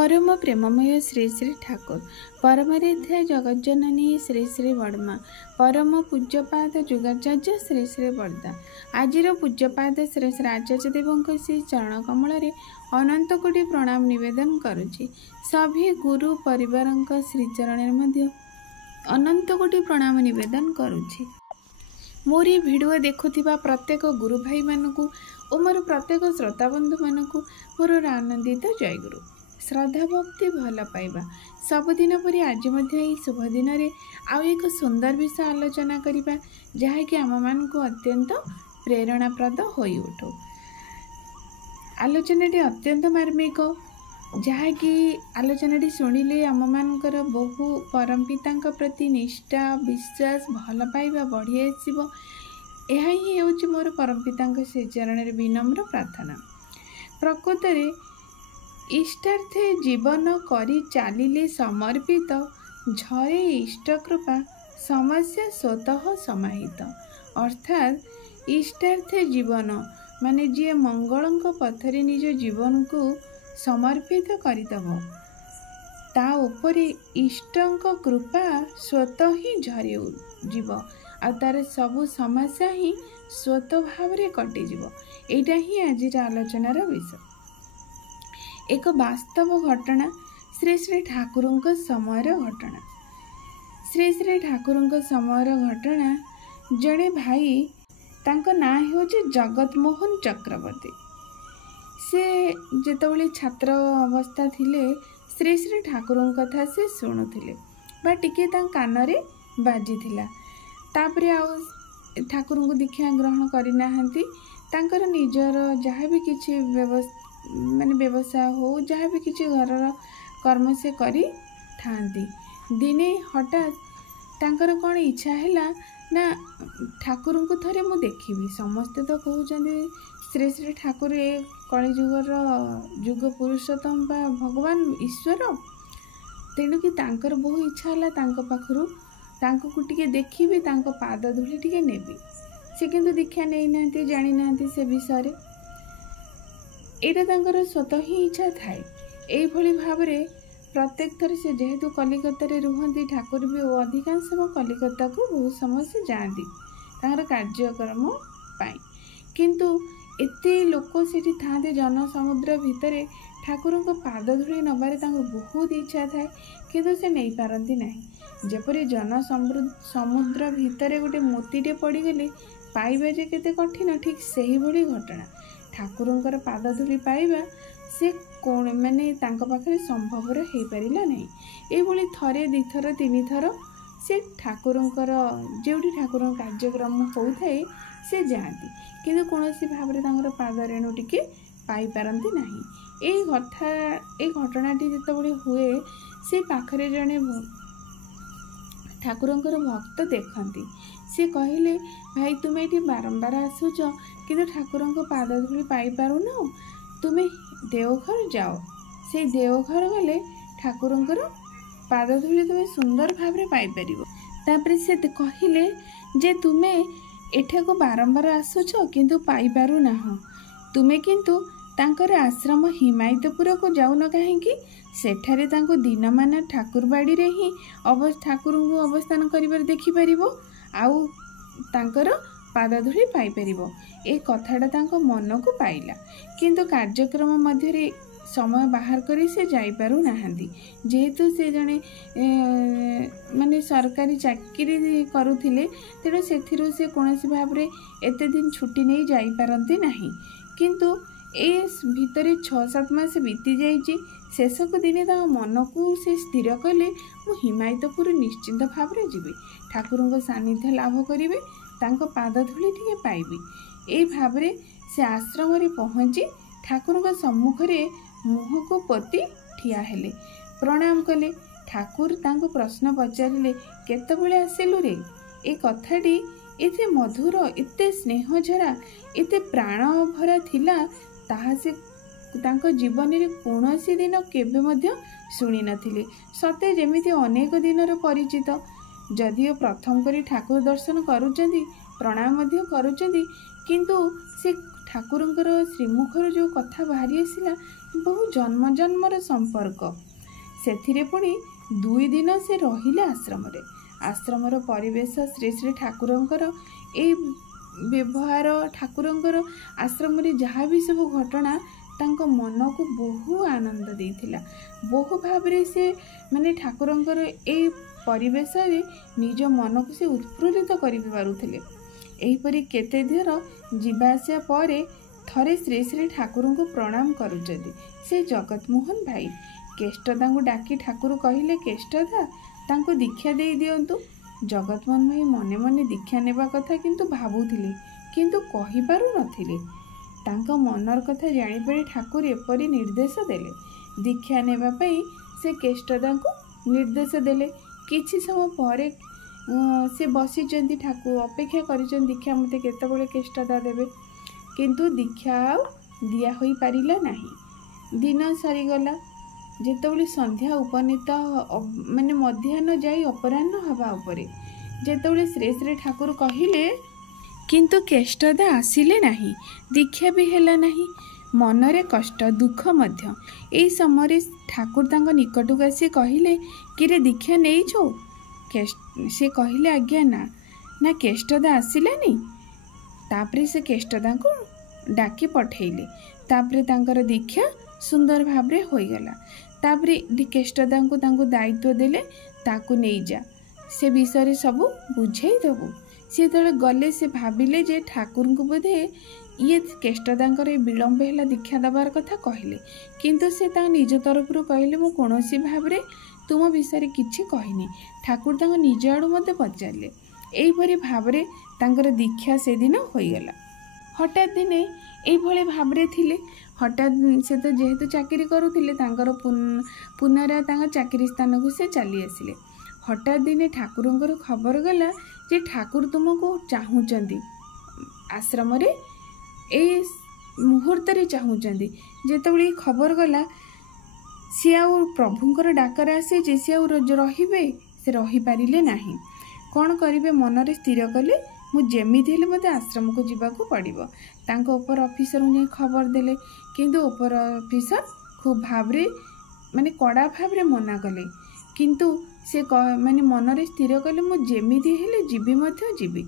परम प्रेममय श्री श्री ठाकुर परमाराध्या जगज्जननी श्री श्री बड़मा परम पूज्यपाद जुगाचार्य श्री श्री बड़दा आजिर पूज्यपाद श्री श्री आचार्य देव श्री चरण कमल अनंत कोटि प्रणाम निवेदन करुछि। सभी गुरु परिवार श्रीचरण मध्य अनंत कोटि प्रणाम निवेदन करुछि। मोर ये वीडियो देखुथिबा प्रत्येक गुरु भाई मानकु और मोर प्रत्येक श्रोता बंधु मानकु मोर आनंदित जय गुरु श्रद्धा भक्ति भल पाइबा सबुदिन परि आज शुभ दिन में आउ एक सुंदर विषय आलोचना करिबा जहाँकि आम मानकु अत्यंत प्रेरणाप्रद होई उठो। आलोचनाटी अत्यंत मार्मिक जहाँकि आलोचनाटी शुणिले आम मानकर बहु परम पिता प्रति निष्ठा विश्वास भल पाइबा बढ़ी आसब। यह ही होउछि मोर परम पिता से चरण विनम्र प्रार्थना। प्रकृत में इष्टार्थे जीवन करी चालिले समर्पित झरे इष्ट कृपा समस्या स्वतः समाहित। अर्थात इष्टार्थे जीवन माने जी मंगल पथरे निज जीवन को समर्पित करदब ता उपरे इष्टंक कृपा स्वतः ही झरे जीव आ तार सबु समस्या ही स्वतः भाव में कटिजीव। एटा ही आज आलोचनार विषय। एक वास्तव घटना श्री श्री ठाकुर समय घटना। श्री श्री ठाकुर समय घटना जड़े भाई तांको ना हो जगत मोहन चक्रवर्ती। से जेतबेले छात्र अवस्था थिले श्री श्री ठाकुर कथा से शुणुथिले बा टिके कान रे बाजी थिला। तापरे आ ठाकुर को दीक्षा ग्रहण करिनाहांती। तांकर निजर जहाँ भी किछि माने व्यवसाय हो जहाँ भी किछि घरर कर्म से करी थांती। दिने हठात तांकर कौन इच्छा हैला ना ठाकुर को थरे मु देखिबी। समस्ते तो कहउचंदी श्री श्री ठाकुर ए कलि जुगर जुग पुरुषोत्तम बा भगवान ईश्वर। तेणु कि तांकर बहु इच्छा हैला तांको पाखरु तांको को टिके देखिबी तांको पाद धूली टिके नेबी। से किंतु दीक्षा नै नांती जानि नांती से विषय एटा तांकर स्वतः ही इच्छा थाए। एई भली भाबरे प्रत्येक थर से जेहेतु कलिकता रे रुहंती ठाकुर भी अधिकांश कलिकता को बहुत समय से जाती तांकर कार्यक्रम पाई। किंतु एते लोक सेठी थाते जनसमुद्र भितरे ठाकुर को पाद धूली नबारे तांको बहुत इच्छा थाए किंतु से नहीं पारती नहीं। जेपरि जन समुद्र भितरे गोटे मोतीटे पड़गले पाइबा जे केते कठिन ठीक सही भली घटना ठाकुरंकर पाद धूली पाइबा से कौन माने तांको पाखरे संभव हो पारिला नहीं। ए भली थरे दिथर तीन थर से ठाकुरंकर जेउठी ठाकुर कार्यक्रम होउथाए से जाती किंतु कोनोसी भाबरे तांकर पाद रेणु टिके पाई पारंती नहीं। ए घटनाटी जेतबेले हुए से पाखरे जने ठाकुरंकर भक्त देखती। से कहले भाई तुम्हें ये बारंबार आसुच किंतु ठाकुर पाद धूली पाई पारुन तुम्हें देवघर जाओ। से देवघर गले ठाकुरंकर पाद धूली तुम्हें सुंदर भाव में पाई परिबो। तापरे से कहले जे तुम्हें एठा को बारंबार आसुच किंतु पाई पारु नाह। तुम्हें किंतु तांकर आश्रम हिमायतपुर को जाऊन कहीं सेठारे तांको दिनमान ठाकुर बाड़ी रे ही ठाकुर को अवस्थान करिबार देखि परिबो आउ तांकर पाद धूली पाई परिबो। ए कथाटा तांको मन को पाइला किंतु कार्यक्रम मध्य समय बाहर करी से जाई पारु नाहांती। जेहेतु से जने माने सरकारी चाकरी करुथिले तेणु सेथिरु से कोनोसी भाबरे एते दिन छुट्टी नहीं जाई पारंती नाही। किंतु ए भितरे 6-7 मास बीती जाइछि। शेषक दिने ता मन को से स्थिर कले मु हिमायतपुर निश्चिंत भाव में जीवी ठाकुर सानिध्य लाभ करिवे तांको पाद धूली टिके पाइबी। ए भावरे से आश्रम रे पहुँची ठाकुर सम्मुख रे मुह को पोती ठिया हेले प्रणाम कले। ठाकुर तांको प्रश्न पचारिले केतबेले आसिलु रे। ए कथाटी एते मधुर एते स्नेहझरा एते प्राण भरा थिला ताहा से तांको जीवन रे कोनोसी दिन केबे मध्य शुणी नथिले। सते जेमिति अनेक दिनर परिचित जदिओ प्रथम करी ठाकुर दर्शन करुचंदी प्रणाम मध्य करुचंदी किंतु से ठाकुरंकर श्रीमुखर जो कथा बाहरी आसिला बहु जन्म जन्मर संपर्क। सेथिरे पुणी 2 दिन से रहिले आश्रमरे। आश्रमर परिवेश श्री श्री ठाकुरंकर ए व्यवहार ठाकुरंकर आश्रम जहाँ भी सब घटना तांको मन को बहु आनंद देइथिला। बहु भावरे से माने ठाकुरंकर ए परिवेश रे निज मन को से उत्प्रेरित करि पारुथिले। एहीपरि केते धीर जीवासिया परे थरे श्री श्री ठाकुर को प्रणाम करुचंदी से जगतमोहन भाई। केष्टदा को डाकी ठाकुर कहिले केष्टदा तांको दीक्षा दे दियंतु। जगतमोहन भाई मने मने दीक्षा नेबा कथा किंतु भाबुथिले किंतु कहि पारु नथिले। तांको मनर कथा जानि पारि ठाकुर एपरि निर्देश देले। दीक्षा नेबा पई से केष्टदा को निर्देश देले। किछि समय परे से बसिचंदी ठाकुर अपेक्षा करिचंदी दीक्षा मते केतेबेले केष्टदा देबे किंतु दीक्षा दिया होई पारिला नाही। दिन सरीगला जेतेबेले संध्या उपनीत माने मध्याह्न जाई अपराह्न हवा उपरे जेतेबेले श्री श्री ठाकुर कहिले किंतु केष्टदा आसिले नाही। दीक्षा भी हेला नाही। मनरे कष्ट दुख मध्य एई समय ठाकुर तांको निकटକୁ आसी कहिले किरे दीक्षा नेइछो। से कहिले आज्ञा ना ना केष्टदा आसिलानी। तापरे से केष्टदा को डाकी पठेइले। तापरे तांकर दीक्षा सुंदर भावरे होई गला। तापरे केष्टदा को तांको दायित्व देले ताकू नहीं जा से विषय सब बुझे दबु। सी तले गले से भाविले जे ठाकुर को बोधे ये केष्टदांकर विलंब है दीक्षा दबार कथा कहले किंतु से निज तरफ कहले मु कोनोसी भावरे तुम विषय किछि कहिनी। ठाकुर तांको निज आड़ू मते पचारे एहीपरि भावरे तांकर दीक्षा से दिन होईगला। हठात दिने एभଳି भावरे थिले। हठात से तो जेहेतु चाकरी करुथिले तांकर पुनरा तांकर चाकरी स्थान को से चली आसिले। हठात दिने ठाकुरंकर खबर गला जे ठाकुर तुमको चाहूचंदी आश्रम रे ए मुहूर्त रे चाहूचंदी। जेतेबेले खबर गला सी आ प्रभुंकर डाकर आसे जे सी आ रहिबे से रही पारिले नाही। कौन करिवे मनरे स्थिर कले मु जेमिति हेले मते आश्रम को जीवाकू पड़िबो। तांको ऊपर ऑफिसर ने खबर देले किंतु ऊपर ऑफिसर खूब भावरे माने कड़ा भावरे मना कले किंतु से माने मनरे स्थिर कले मु जेमिति हेले जीवी मध्य जीवी।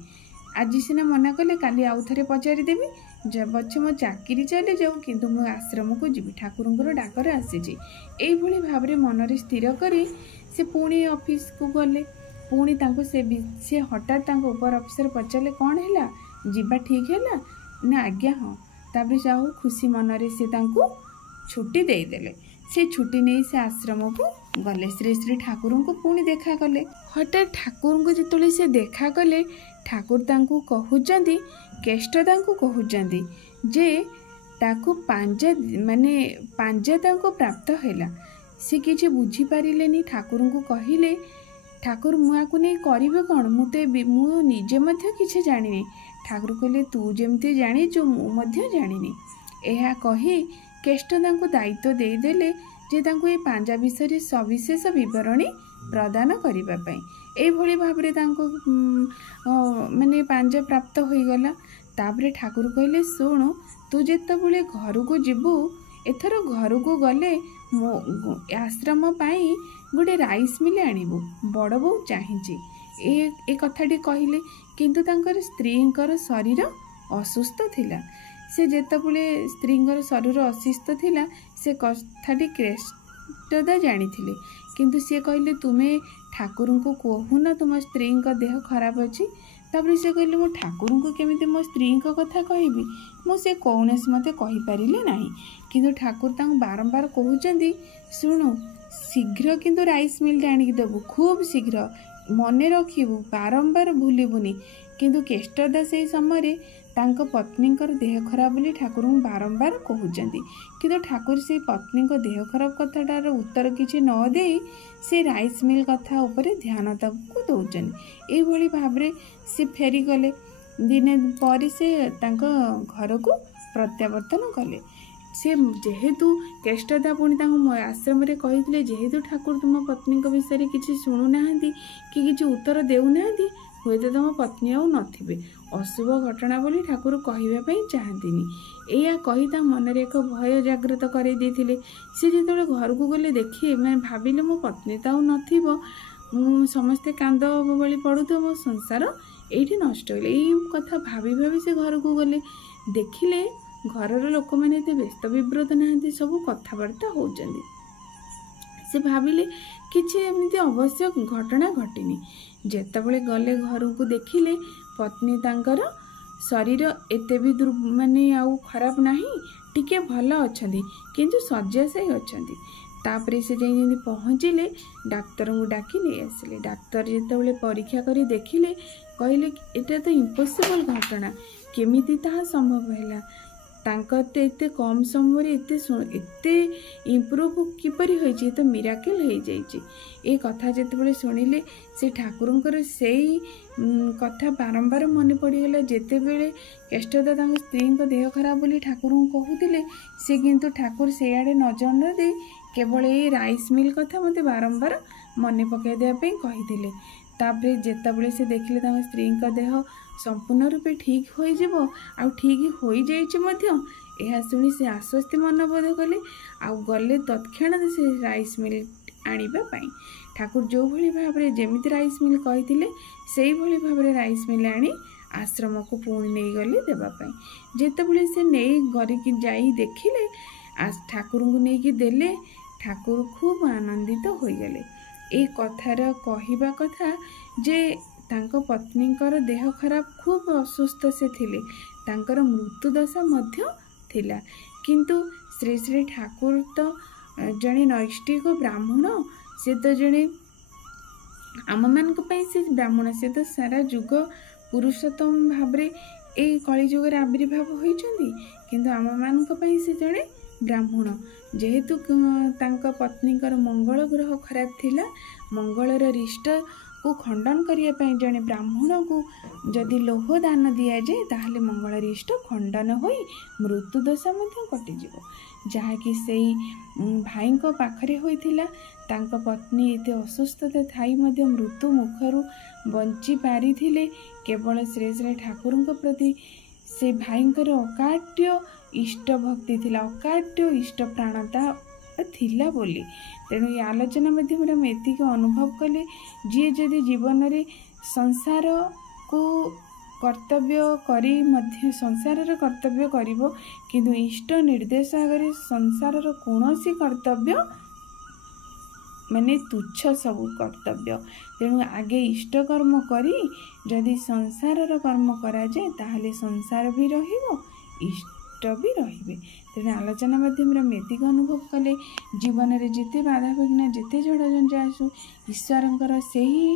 आज सिना मना कले काली आउ थरे पचारि देबी जब बच्चे मो चाकरी चली जाऊ किंतु मु आश्रम को जीवी ठाकुरंकर डाकर आसीची। एई भली भावरे मनरे स्थिर करी से पुणी ऑफिस को गले। पुणी तांको से हठात तांको ऊपर ऑफिसर पचारे कौन है जीवा ठीक है ना आज्ञा हाँ। तापर जाऊ खुशी मनरे से तांको छुट्टी देदेले। से छुट्टी नहीं से आश्रम को गले। श्री श्री ठाकुर को पुणी देखा कले। हठात ठाकुर को जिते से देखा कले ठाकुर तांको कहउचंदी केष्टदा को कहउचंदी जे ताको पांजा माने पांजा तांको प्राप्त हैला। से किछि बुझी पारिलेनी। ठाकुर को कहिले ठाकुर मुआ को नहीं करिवे कोन मु निजे मध्य किछि जानिनी। ठाकुर कहले तू जेमती जानी जो मु मध्य जानिनी। एहा कही केष्टदा को दायित्व देदेले जे तांको ए पांजा विषय सविशेष विवरणी प्रदान करिबा पई। एई भली भाबरे तांको माने पांजा प्राप्त होई गला। तापरे ठाकुर कहले सुनु तू जेतेबेले घर को जीवु एथर घर को गले मो आश्रम पाई गोटे राइस मिल आनिबु बड़ बो चाहिए ए कथाटी कहले किंतु तांकर स्त्रींकर शरीर असुस्थ थिला। से जेतेबेले स्त्रींकर शरीर असुस्थ थिला से कथाटी केष्टदा जानिथिले किंतु से कहले तुमे ठाकुर को कहूना तुम स्त्री देह खराब अच्छी। तापर से कहले मो ठाकुर को केमिति मो स्त्री कथा कहबी मो से कौनसी मते कहि पारिले नाही। किंतु ठाकुर तांको बारंबार कहउचंदी सुनो शीघ्र किंतु राइस मिल आनिक देबू खूब शीघ्र मने रखिबू बारंबार भूलिबुनी। किंतु केष्टदा से समय तांको पत्नींकर देह खराब बोली ठाकुर बारंबार कहउचंदी किंतु ठाकुर से पत्नी को देह खराब कथाटार उत्तर किछि न देई से राइस मिल कथा उपरे ध्यान ताकू दउचंदी। एई भली भाबरे से फेरी गले। दिने पर से तांको घर को प्रत्यावर्तन कले। से जेहेतु केष्टदा पुणी आश्रम रे कहिथिले जेहेतु ठाकुर तुम पत्नी विषय किसी शुणु ना कि किसी उत्तर देउ ना ହୁଏତ ତମ ପତ୍ନୀ ଆଉ ନଥିବେ। ଅଶୁଭ ଘଟଣା ବୋଲି ଠାକୁର କହିବା ପାଇଁ ଚାହାନ୍ତିନି। ଏଇଆ କହି ତା ମନରେ ଏକ ଭୟ ଜାଗ୍ରତ କରାଇ ଦେଇଥିଲେ। ସେ ଯେତେବେଳେ ଘରକୁ ଗଲେ ମାନେ ଭାବିଲେ ମୋ ପତ୍ନୀ ତ ଆଉ ନଥିବ, ସମସ୍ତେ କାନ୍ଦ ଭଳି ପଡ଼ୁଥିବ, ମୋ ସଂସାର ଏଇଠି ନଷ୍ଟ ହେଲେ। ଏଇ କଥା ଭାବି ଭାବି ସେ ଘରକୁ ଗଲେ। ଦେଖିଲେ ଘରର ଲୋକମାନେ ଏତେ ବ୍ୟସ୍ତ ବିବ୍ରତ ନାହାନ୍ତି, ସବୁ କଥାବାର୍ତ୍ତା ହେଉଛନ୍ତି। ସେ ଭାବିଲେ କିଛି ଏମିତି ଅବଶ୍ୟ ଘଟଣା ଘଟିନି। ଯେତେବେଳେ ଗଲେ ଘରକୁ ଦେଖିଲେ ପତ୍ନୀ ତାଙ୍କର ଶରୀର ଏତେ ବି ଆଉ ଖରାପ ନାହିଁ, ଟିକେ ଭଲ ଅଛନ୍ତି, କିନ୍ତୁ ଶଯ୍ୟାଶାୟୀ ଅଛନ୍ତି। ତାପରେ ସେ ଯାଇ ଯେମିତି ପହଞ୍ଚିଲେ ଡାକ୍ତରଙ୍କୁ ଡାକି ନେଇ ଆସିଲେ। ଡାକ୍ତର ଯେତେବେଳେ ପରୀକ୍ଷା କରି ଦେଖିଲେ କହିଲେ ଏଇଟା ତ ଇମ୍ପସିବଲ୍ ଘଟଣା, କେମିତି ତାହା ସମ୍ଭବ ହେଲା? ତାଙ୍କର ତ ଏତେ କମ୍ ସମୟରେ ଏତେ ଇମ୍ପ୍ରୁଭ୍ କିପରି ହୋଇଛି? ତ ମିରାକେଲ୍ ହେଇଯାଇଛି। ଏ କଥା ଯେତେବେଳେ ଶୁଣିଲେ ସେ ଠାକୁରଙ୍କର ସେଇ କଥା ବାରମ୍ବାର ମନେ ପଡ଼ିଗଲା। ଯେତେବେଳେ କେଷ୍ଟଦା ତାଙ୍କ ସ୍ତ୍ରୀଙ୍କ ଦେହ ଖରାପ ବୋଲି ଠାକୁରଙ୍କୁ କହୁଥିଲେ, ସେ କିନ୍ତୁ ଠାକୁର ସେଇଆଡ଼େ ନଜର ନ ଦେଇ କେବଳ ଏଇ ରାଇସ୍ ମିଲ୍ କଥା ମୋତେ ବାରମ୍ବାର ମନେ ପକାଇ ଦେବା ପାଇଁ କହିଥିଲେ। ତାପରେ ଯେତେବେଳେ ସେ ଦେଖିଲେ ତାଙ୍କ ସ୍ତ୍ରୀଙ୍କ ଦେହ ସମ୍ପୂର୍ଣ୍ଣ ରୂପେ ଠିକ୍ ହୋଇଯିବ, ଆଉ ଠିକ୍ ହୋଇଯାଇଛି ମଧ୍ୟ, ଏହା ଶୁଣି ସେ ଆଶ୍ୱସ୍ତି ମନୋବୋଧ କଲେ ଆଉ ଗଲେ ତତ୍କ୍ଷଣାତ୍ ସେ ରାଇସ୍ ମିଲ୍ ଆଣିବା ପାଇଁ। ଠାକୁର ଯେଉଁଭଳି ଭାବରେ ଯେମିତି ରାଇସ୍ ମିଲ୍ କହିଥିଲେ ସେଇଭଳି ଭାବରେ ରାଇସ୍ ମିଲ୍ ଆଣି ଆଶ୍ରମକୁ ପୁଣି ନେଇଗଲେ ଦେବା ପାଇଁ। ଯେତେବେଳେ ସେ ନେଇ ଘରିକି ଯାଇ ଦେଖିଲେ ଠାକୁରଙ୍କୁ ନେଇକି ଦେଲେ, ଠାକୁର ଖୁବ୍ ଆନନ୍ଦିତ ହୋଇଗଲେ। ଏଇ କଥାର କହିବା କଥା ଯେ ତାଙ୍କ ପତ୍ନୀଙ୍କର ଦେହ ଖରାପ, ଖୁବ୍ ଅସୁସ୍ଥ ସେ ଥିଲେ, ତାଙ୍କର ମୃତ୍ୟୁଦଶା ମଧ୍ୟ ଥିଲା, କିନ୍ତୁ ଶ୍ରୀ ଶ୍ରୀ ଠାକୁର ତ ଜଣେ ନୈଷ୍ଠିକ ବ୍ରାହ୍ମଣ, ସେ ତ ଜଣେ ଆମମାନଙ୍କ ପାଇଁ ସେ ବ୍ରାହ୍ମଣ, ସେ ତ ସାରା ଯୁଗ ପୁରୁଷୋତ୍ତମ ଭାବରେ ଏଇ କଳିଯୁଗରେ ଆବିର୍ଭାବ ହୋଇଛନ୍ତି, କିନ୍ତୁ ଆମମାନଙ୍କ ପାଇଁ ସେ ଜଣେ ବ୍ରାହ୍ମଣ। ଯେହେତୁ ତାଙ୍କ ପତ୍ନୀଙ୍କର ମଙ୍ଗଳ ଗ୍ରହ ଖରାପ ଥିଲା, ମଙ୍ଗଳର ରିଷ୍ଟକୁ ଖଣ୍ଡନ କରିବା ପାଇଁ ଜଣେ ବ୍ରାହ୍ମଣକୁ ଯଦି ଲୌହ ଦାନ ଦିଆଯାଏ ତାହେଲେ ମଙ୍ଗଳ ରିଷ୍ଟ ଖଣ୍ଡନ ହୋଇ ମୃତ୍ୟୁଦଶା ମଧ୍ୟ କଟିଯିବ, ଯାହାକି ସେଇ ଭାଇଙ୍କ ପାଖରେ ହୋଇଥିଲା। ତାଙ୍କ ପତ୍ନୀ ଏତେ ଅସୁସ୍ଥତା ଥାଇ ମଧ୍ୟ ମୃତ୍ୟୁ ମୁଖରୁ ବଞ୍ଚି ପାରିଥିଲେ କେବଳ ଶ୍ରୀ ଶ୍ରୀ ଠାକୁରଙ୍କ ପ୍ରତି ସେ ଭାଇଙ୍କର ଅକାଟ୍ୟ ଇଷ୍ଟ ଭକ୍ତି ଥିଲା, ଅକାଟ୍ୟ ଇଷ୍ଟ ପ୍ରାଣତା ଥିଲା ବୋଲି। ତେଣୁ ଏ ଆଲୋଚନା ମାଧ୍ୟମରେ ଆମେ ଏତିକି ଅନୁଭବ କଲେ, ଯିଏ ଯଦି ଜୀବନରେ ସଂସାରକୁ କର୍ତ୍ତବ୍ୟ କରି ମଧ୍ୟ ସଂସାରର କର୍ତ୍ତବ୍ୟ କରିବ, କିନ୍ତୁ ଇଷ୍ଟ ନିର୍ଦ୍ଦେଶ ଆଗରେ ସଂସାରର କୌଣସି କର୍ତ୍ତବ୍ୟ ତୁଚ୍ଛ ସବୁ କର୍ତ୍ତବ୍ୟ। ତେଣୁ ଆଗେ ଇଷ୍ଟ କର୍ମ କରି ଯଦି ସଂସାରର କର୍ମ କରାଯାଏ ତାହେଲେ ସଂସାର ବି ରହିବ, ଇଷ୍ଟ ବି ରହିବେ। ତେଣୁ ଆଲୋଚନା ମାଧ୍ୟମରେ ଆମେ ଏତିକି ଅନୁଭବ କଲେ, ଜୀବନରେ ଯେତେ ବାଧାବିଘ୍ନ, ଯେତେ ଝଡ଼ଝଞ୍ଜା ଆସୁ, ଈଶ୍ୱରଙ୍କର ସେହି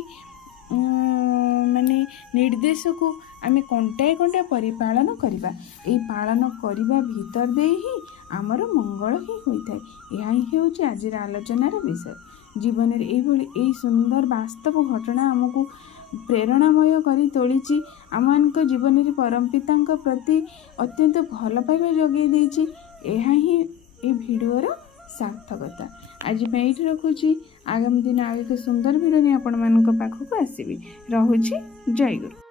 ନିର୍ଦ୍ଦେଶକୁ ଆମେ କଣ୍ଟାଏ କଣ୍ଟାଏ ପରିପାଳନ କରିବା। ଏହି ପାଳନ କରିବା ଭିତର ଦେଇ ହିଁ ଆମର ମଙ୍ଗଳ ହିଁ ହୋଇଥାଏ। ଏହା ହିଁ ହେଉଛି ଆଜିର ଆଲୋଚନାର ବିଷୟ। ଜୀବନରେ ଏଇଭଳି ଏଇ ସୁନ୍ଦର ବାସ୍ତବ ଘଟଣା ଆମକୁ ପ୍ରେରଣାମୟ କରି ତୋଳିଛି। ଆମମାନଙ୍କ ଜୀବନରେ ପରମ ପିତାଙ୍କ ପ୍ରତି ଅତ୍ୟନ୍ତ ଭଲ ପାଇବା ଯୋଗାଇ ଦେଇଛି। ଏହା ହିଁ ଏ ଭିଡ଼ିଓର ସାର୍ଥକତା। ଆଜି ପାଇଁ ଏଇଠି ରଖୁଛି। ଆଗାମୀ ଦିନ ଆଉ ଏକ ସୁନ୍ଦର ଭିଡ଼ିଓ ନେଇ ଆପଣମାନଙ୍କ ପାଖକୁ ଆସିବି। ରହୁଛି। ଜୟ ଗୁରୁ।